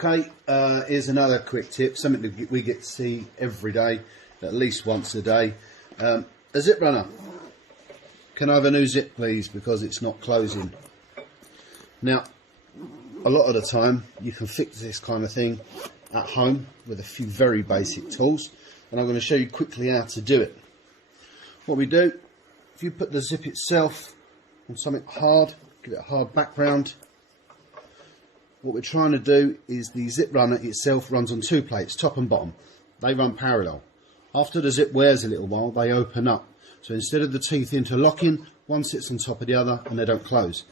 Okay, here's another quick tip, something that we get to see every day, at least once a day. A zip runner. Can I have a new zip please, because it's not closing. Now, a lot of the time you can fix this kind of thing at home with a few very basic tools, and I'm going to show you quickly how to do it. What we do, if you put the zip itself on something hard, give it a hard background. What we're trying to do is the zip runner itself runs on two plates, top and bottom. They run parallel. After the zip wears a little while, they open up. So instead of the teeth interlocking, one sits on top of the other and they don't close.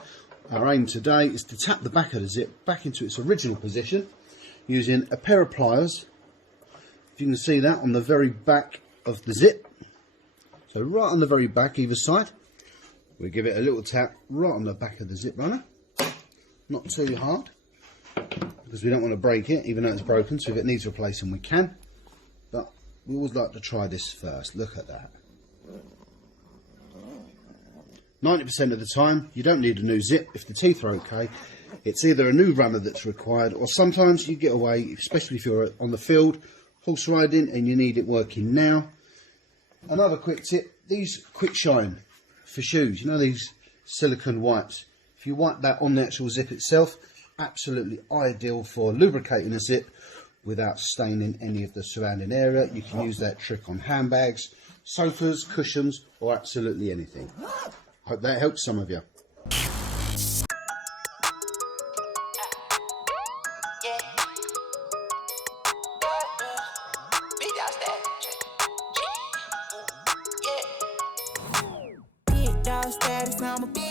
Our aim today is to tap the back of the zip back into its original position using a pair of pliers. If you can see that on the very back of the zip. So right on the very back either side. We give it a little tap right on the back of the zip runner. Not too hard, because we don't want to break it, even though it's broken, so if it needs replacing we can. But we always like to try this first. Look at that. 90% of the time you don't need a new zip. If the teeth are okay, it's either a new runner that's required, or sometimes you get away, especially if you're on the field horse riding and you need it working now. Another quick tip, these quick shine for shoes, you know, these silicone wipes. If you wipe that on the actual zip itself, absolutely ideal for lubricating a zip without staining any of the surrounding area. You can use that trick on handbags, sofas, cushions, or absolutely anything. Hope that helps some of you. Big dog status, I'm a